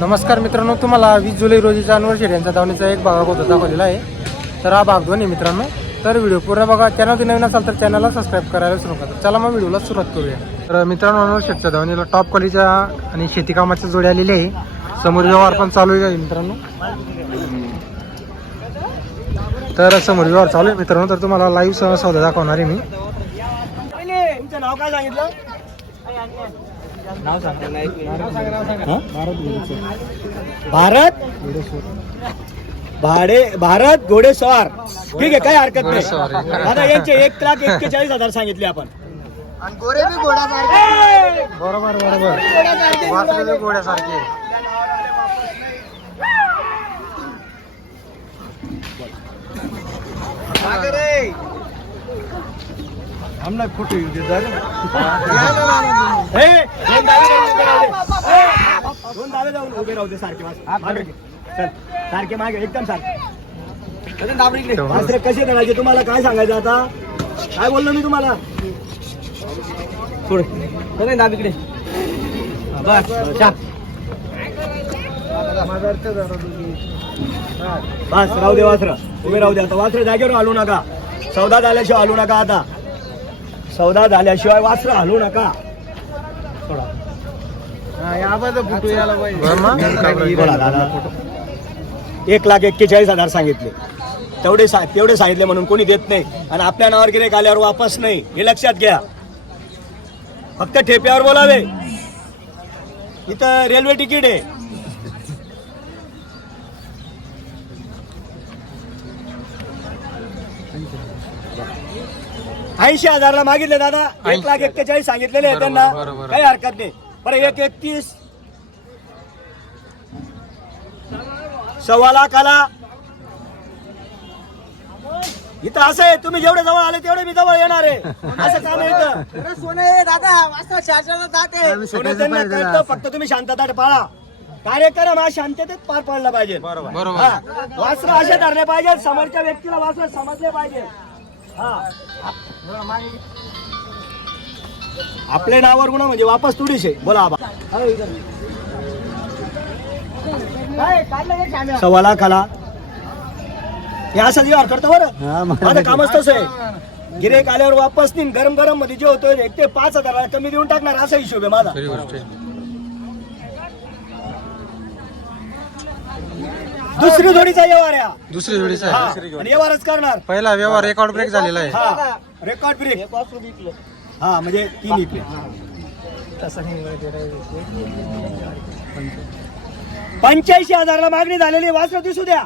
नमस्कार मित्रांनो तुम्हाला वीस जुलै रोजीचा जानवर शेड यांचा धावणीचा एक भाग होता दाखवलेला आहे. तर हा भाग दोन आहे मित्रांनो. तर व्हिडिओ पूर्ण बघा. चॅनल नवीन असाल तर चॅनलला सबस्क्राईब करायला सुरू करा चला मग व्हिडिओला सुरुवात करूया. तर मित्रांनो अनवर शेडच्या धावणीला टॉप क्वालिटीच्या आणि शेती कामाच्या जोडी आलेली आहे. समोर व्यवहार पण चालू आहे मित्रांनो? तर समोर व्यवहार चालू आहे मित्रांनो. तर तुम्हाला लाईव्ह सह सौदा दाखवणार आहे मी. तुमचं नाव काय सांगितलं? नाव सांगा. भारत? भाडे भारत घोडेस्वार. ठीक आहे काही हरकत नाही. दादा यांचे एक लाख एक्केचाळीस हजार सांगितले आपण. बरोबर बरोबर. वासरे दोन दे. हे, दोन दावे जाऊन उभे राहू दे सारखे मागे. चल, सारखे मागे एकदम सारखे. वासरे कसे करायचे तुम्हाला काय सांगायचं आता? काय बोललो मी तुम्हाला? पुढे बघा दाब इकडे. बस चा. बस राहू दे वासर. उभे राहू दे आता. वासरे जागेवर हलू नका. सौदा झाल्याशिवाय हलू नका आता. सौदा झाल्याशिवाय वासर हलू नका. बोला दादा. एक लाख एक्केचाळीस हजार सांगितले. तेवढे सा- तेवढे सांगितले म्हणून कोणी देत नाही. आणि आपल्या नावावर गिरेक आल्यावर वापस नाही. हे लक्षात घ्या. फक्त ठेप्यावर बोलावे. इथं रेल्वे तिकीट आहे. ऐंशी हजारला मागितले दादा. एक लाख एक्केचाळीस सांगितलेले आहे त्यांना. काही हरकत नाही. बरं एक एकतीस सव्वा लाख आला इथं असं आहे तुम्ही जेवढे जवळ आले तेवढे मी जवळ येणार आहे. असं काम आहे इथं. सोने दादा शासनाला जाते सोनं त्यांना कळतं, फक्त तुम्ही शांतता पाळा. कार्यक्रम हा शांततेत पार पडला पाहिजे. बरोबर. वासर असे धरले पाहिजे समोरच्या व्यक्तीला वासर समजले पाहिजे आपल्या नावावर गुन्हा म्हणजे वापस थोडीशे बोला आबा. सव्वा लाखाला हे असं व्यवहार करतो बरं. माझं कामच तसं आहे. गिरेक आल्यावर वापस नाही गरम गरममध्ये जे होतोय एक ते पाच हजार कमी देऊन टाकणार असा हिशोब आहे माझा खरी गोष्ट आहे दुसरी जोडीचा व्यवहार आहे हा. दुसरी जोडीचा हा. आहे आणि व्यवहारच करणार. पहिला व्यवहार रेकॉर्ड ब्रेक झालेला आहे. हा. रेकॉर्ड ब्रेक हा म्हणजे तीन इकडे पंच्याऐंशी हजारला मागणी झालेली आहे. वासर दिसू द्या.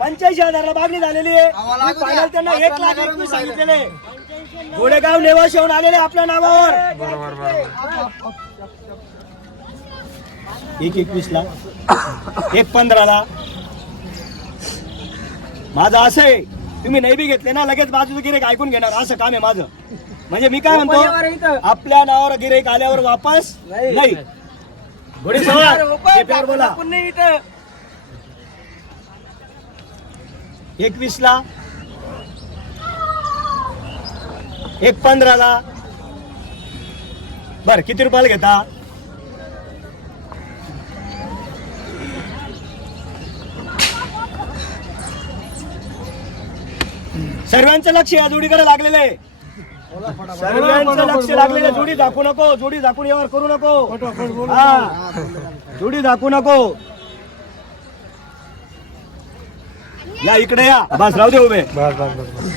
पंच्याऐंशी हजारला मागणी झालेली आहे. त्यांना एक लाख एकवीस सांगितलेले. गोडेगाव नेवास येऊन आलेले आपल्या नावावर. बरोबर बरोबर. एक एकवीस ला एक पंधराला. माझं असं आहे. तुम्ही नाही बी घेतले ना लगेच बाजूचं गिरेक ऐकून घेणार. असं काम आहे माझं. म्हणजे मी काय म्हणतो? आपल्या नावावर गिरेक आल्यावर वापस नाही. घोडे सवार टेप्यावर बोला. एकवीस ला एक पंधराला. बर किती रुपयाला घेता? सर्वांचं लक्ष या जोडीकडे लागलेलं आहे. सर्वांचं लक्ष लागलेलं आहे. जोडी दाखवू नको जोडी दाखवून यावर करू नको. हा जोडी दाखवू नको. या इकडे या. बस राहू दे उभे. बस बस बस बस.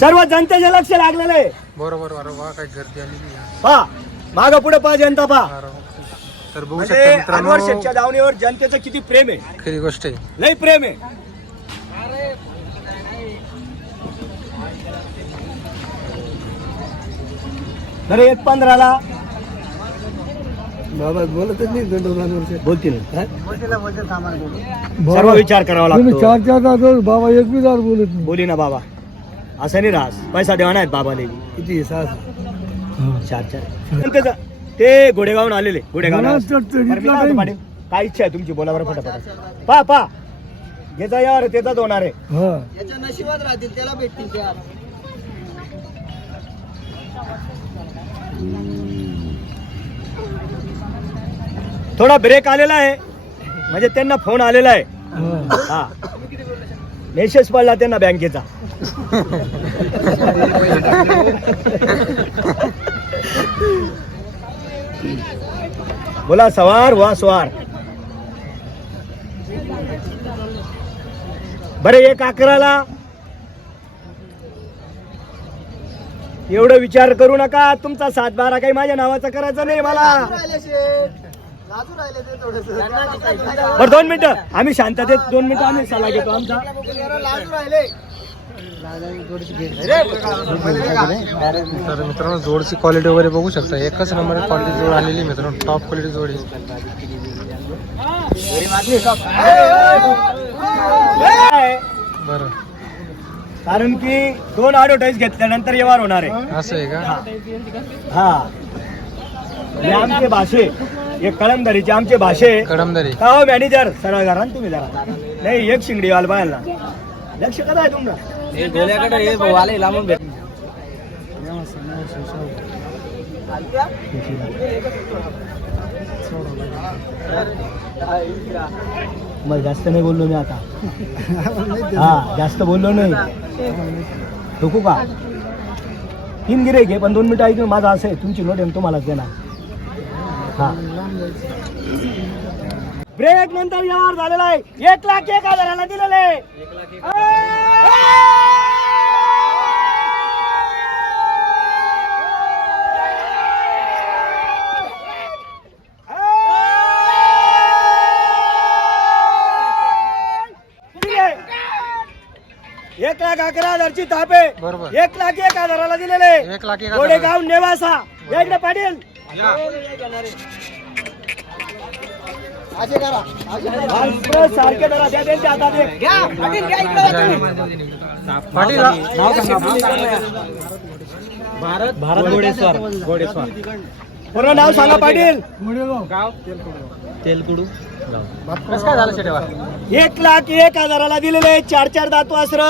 सर्व जनतेचे लक्ष लागलेलं आहे. बरोबर बरोबर. काही गर्दी आलेली आहे. पा माग पुढे पा जनता पा. तर बघू म्हणजे शकता मित्रांनो अनवर शेठच्या दावणीवर जनतेचं किती प्रेम आहे. खरी गोष्ट आहे. लई प्रेम आहे. अरे एक पंधराला. बाबा बोलतच नाही दोन दोन वर्ष. बोलतील. बाबा, सर्व विचार करावा तुम्ही लागतो. चार चार तास बाबा एक बी दार बोलत नाही. बोली ना बाबा. असं नाही राहस पैसा देवा नाहीत बाबाले किती आहे? सहा चार चार. ते घोडेगावून आलेले घोडेगाव मला इथला काय इच्छा आहे तुमची? बोला बरं फटाफट. पा पा. घेता यावर त्याचाच होणार आहे हा. याच्या नशिबात राहतील त्याला भेटतील त्या थोडा ब्रेक आलेला आहे. म्हणजे त्यांना फोन आलेला आहे. हा. मेसेज पडला त्यांना बँकेचा. बोला सवार वा स्वार. बरे एक अकराला एवढं विचार करू नका तुमचा सात बारा काही माझ्या नावाचा करायचा नाही मला बरं दोन मिनिटं आम्ही शांततेत दोन मिनिटं आम्ही सल्ला घेतो आमचा लाजू राहिले तर मित्रांनो जोडची क्वालिटी वगैरे बघू शकता एकच नंबर क्वालिटी जोड आलेली मित्रांनो टॉप क्वालिटी जोड आहे बरं कारण की दोन ऍडव्हर्टाईज घेतल्यानंतर व्यवहार होणार आहे. असं आहे का? हा. हे. आमचे भाषे एक कळमदरीचे आमचे भाषे. कडमदरी का हो मॅनेजर सरळ करा ना तुम्ही जरा. नाही एक शिंगडी वाल पाहायला लक्ष करा आहे तुमचं. गोल्याकडे हे लांबून भेट मग जास्त नाही बोललो मी आता. हा जास्त बोललो नाही. ठोकू का? तीन गिरे घे पण दोन मिनिटं ऐकून माझा असं आहे. तुमची नोट आहे तुम्हाला देणार. हा. ब्रेक नंतर व्यवहार झालेला आहे. एक लाख एक हजाराला दिलेले आहे. किती आहे? एक लाख अकरा हजारची ताप बरोबर. एक लाख एक हजाराला दिलेले. एक लाख एक गोडेगाव नेवासा. या इकडे पाटील. माणसं सारखे द्या त्यांच्या हातात एक. भारत पूर्ण नाव सांगा पाटील. कसं काय झालं शेटेवा एक लाख एक हजाराला दिलेले चार चार दात वासर.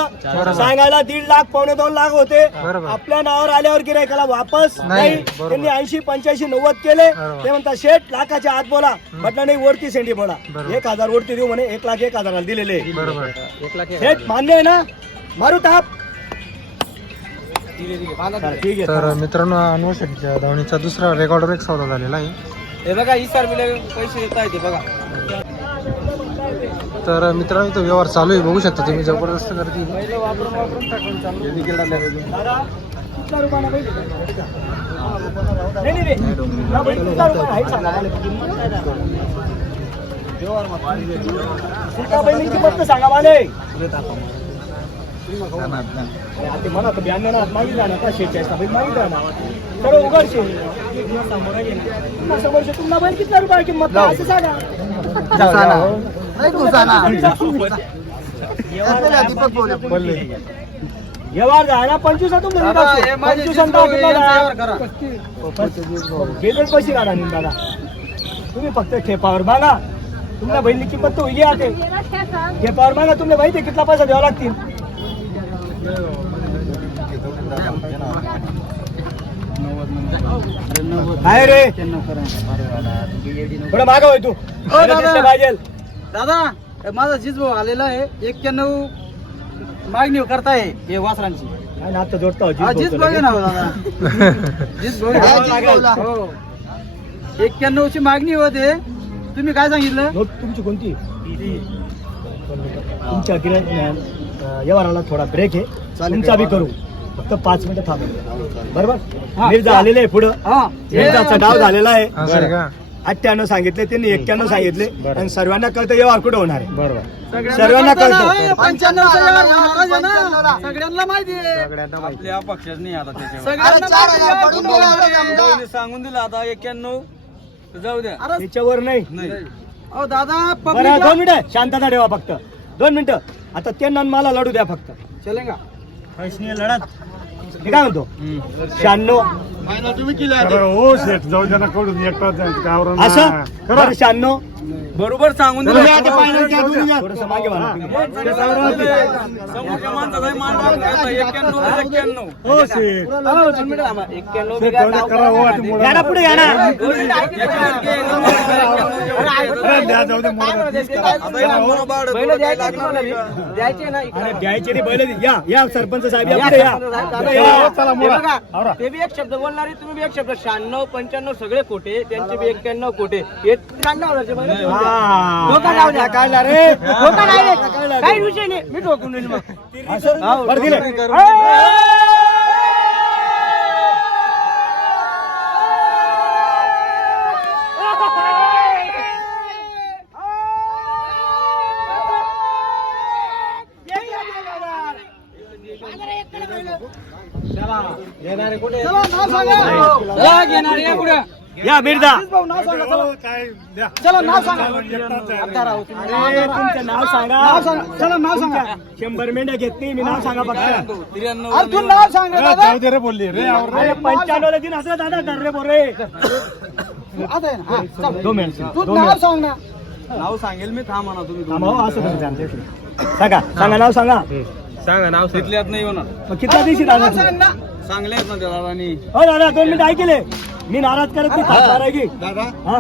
सांगायला दीड लाख पावणे दोन लाख होते. आपल्या नावावर आल्यावर गिरायकाला वापस नाही. त्यांनी ऐंशी पंच्याऐंशी नव्वद केले. ते म्हणतात शेठ लाखाच्या आत बोला. म्हटलं नाही वरती सेंटी बोला. एक हजार वरती देऊ म्हणे. एक लाख एक हजाराला दिलेले. बरोबर. एक लाख शेठ मान्य आहे ना? मारू ताप. ठीक आहे. तर मित्रांनो अनवर शेटच्या धावणीचा दुसरा रेकॉर्डर एक सौदा झालेला आहे. हे बघा ही सर पैसे देत आहे ते बघा. तर मित्रांनो इथं व्यवहार चालू आहे. बघू शकता तुम्ही जबरदस्त आहे सांगा म्हणा ब्याण्णव का शेहेचाळीस समोर रुपये किंमत आहे? असं सांगा. व्यवहार झाला पंचवीस पंचवीस पैसे नाही दादा तुम्ही फक्त ठेपावर मागा तुमच्या बहिणी किंमत तो होईल आहे ठेपावर मागा तुमच्या बहिणी कितना पैसा द्यावा लागतील काय रे? थोडं मागा होय तू. हो, दादा. पाहिजे दादा माझा जिजभाऊ आलेला आहे. एक्क्याण्णव मागणी करताय हे वासरांची. नातं जोडता हो, हा, जिज बोलतो बघे लगेच. ना हो दादा जिज बघे हो. एक्क्याण्णव ची मागणी होते. तुम्ही काय सांगितलं? नोट तुमची कोणती? तुमच्या गिऱ्हाईक व्यवहाराला थोडा ब्रेक आहे. तुमचा बी करू. फक्त पाच मिनिटं थांबेल बरोबर. मिर्जा आलेले आहे पुढं. हा. मिर्जाचा डाव झालेला आहे. असं आहे का? अठ्ठ्याण्णव सांगितले त्यांनी एक्क्याण्णव सांगितले. आणि सर्वांना कळतं व्यवहार कुठं होणार आहे. बरोबर सर्वांना कळतं सगळ्यांना माहिती आपल्या नाही आता आहे. सांगून दिलं आता एक्क्याण्णव. जाऊ द्या. त्याच्यावर नाही. अहो दादा बरं पब्लिक दोन मिनिटं शांतता ठेवा फक्त. दोन मिनिटं. आता त्यांना मला लढू द्या फक्त. चलेगा. लढत मी काय म्हणतो? शहाण्णव. हो शेठ जाऊ द्या ना कडून एकटाच गावरान असं? बरं शहाण्णव. बरोबर सांगून दिलं. ते सावरावं ते. समोरच्या माणसाचा मान राखला. एक्क्याण्णव एक्क्याण्णव. हो, शेठ. या ना. पुढे या. ना अरे, द्या, जाऊ दे, मोरा. द्यायचे द्यायचे या या सरपंच साहेब या पुढे या. या. चला मोरा. आवरा. ते बी एक शब्द बोलणारे तुम्ही बी एक शब्द. शहाण्णव पंच्याण्णव सगळे खोटे त्यांचे बी एक्क्याण्णव खोटे हे. हा. धोका लावू द्या. काढला रे? धोका नाही रे. काही विषय नाही. मी ठोकून देईल मग. असं? बरं दिले. चला. घेणार या पुढे. या मिर्जा चला. नाव सांगा. अरे, तुमचं नाव सांगा. चला नाव सांगा. शंभर मेंढ्या घेत नाही मी नाव सांगा फक्त. त्र्याण्णव अरे तू नाव सांग रे दादा अरे पंच्याण्णव दिन असं दादा धरले बोरे आता आहे ना. हा, चल. दोन मिनिट तू नाव सांग ना. नाव सांगेल मी थांबा ना तुम्ही थांबा हो, असं तुमचं आमच्या इकडे. सांगा सांगा नाव सांगा. सांगा नाव तिथल्यात नाही होणार. मग किती दिवशी दादा नाव सांग ना. सांगले ना त्या दादानी. हो दादा दोन मिनिट ऐकले. मी नाराज करत नाही. आहे की हा?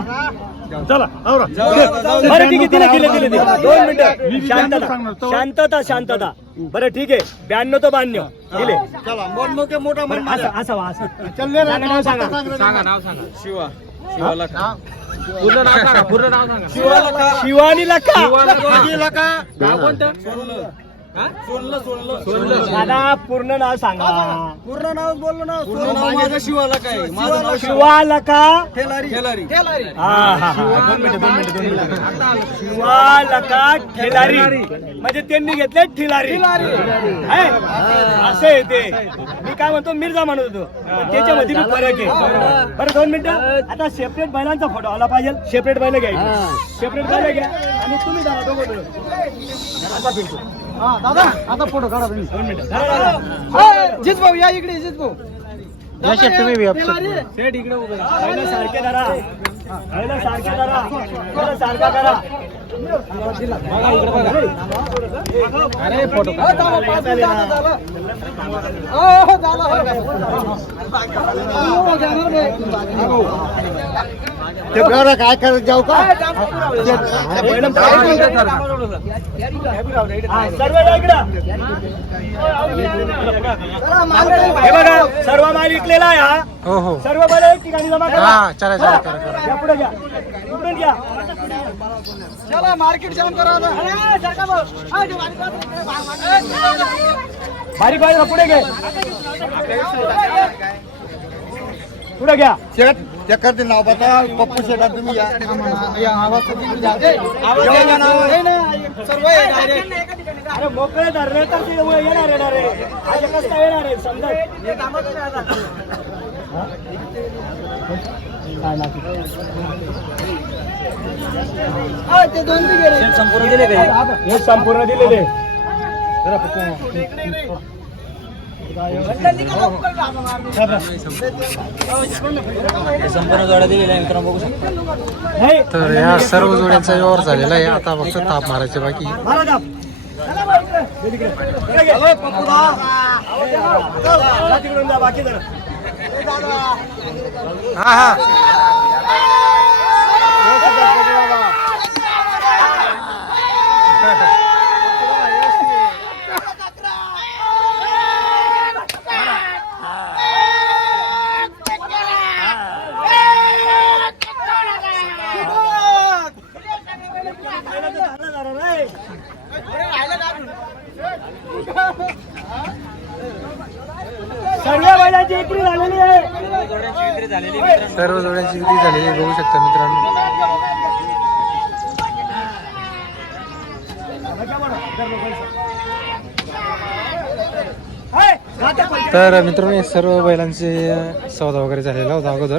चला आवरा. बरं ठीक आहे दिले दिले दिले दिले. दोन मिनिटं. शांतता. शांतता शांतता. बरं ठीक आहे. ब्याण्णव तो ब्याण्णव दिले. मोठा बरं, असं असं वा, असं सांगा. नाव सांगा सांगा. नाव सांगा. शिवा. शिवाला का? पूर्ण नाव सांगा पूर्ण नाव सांगा. शिवाला का? का? कोणतं? हा? दादा पूर्ण नाव सांगा. पूर्ण नाव बोललो ना पूर्ण नाव माझं शिवाला काय? माझं नाव शिवा शिवा लका खेलारी हा हा हा. दोन मिनिटं दोन मिनिटं दोन मिनिटं. शिवा लका ठेलारी. म्हणजे त्यांनी घेतले ठिलारी. है? असं आहे ते. मी काय म्हणतो मिर्झा म्हणत होतो. त्याच्यामध्ये बी फरक आहे. बरं दोन मिनिटं. आता सेपरेट बैलांचा फोटो आला पाहिजे. सेपरेट बैल घ्या सेपरेट बैल घ्या. आणि तुम्ही जाणार दोघं. हा दादा आता फ़ोटो काढा तुम्ही. जित भाऊ या इकडे जित भाऊ. या शेट तुम्ही बी अपसेट सेट इकडे उभे राहा. सारखे धरा सारखे धरा सारखा करा. अरे फोटो हो, झालं. काय करत जाऊ का सर्व माल विकलेला आहे हा. हो हो. सर्व एक ठिकाणी जमा करा. चला चला पुढे घ्या. घ्या. चला मार्केट जाऊन करा. बारीक बारीक पुढे घे. पुढे घ्या. शेट चक्कर ते नाव बता पप्पू शेटा तुम्ही या. सर्व आहे direct. अरे मोकळे धरले तर ते येणार येणार आहे. आज कसं काय येणार आहे समजा हे नाही. संपूर्ण दिले का हे? संपूर्ण दिलेले. संपूर्ण जोड्या दिलेल्या आहे मित्रांनो बघू शकता तर या सर्व जोड्यांचा व्यवहार झालेला आहे. आता फक्त ताप मारायचे बाकी हा हा. सर्व बैलांची विक्री झालेली आहे. जोड्यांची विक्री झालेली आहे मित्रांनो सर्व जोड्यांची विक्री झालेली आहे, बघू शकता मित्रांनो. तर मित्रांनो सर्व बैलांचे सौदा वगैरे झालेला होता अगोदर.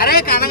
अरे काना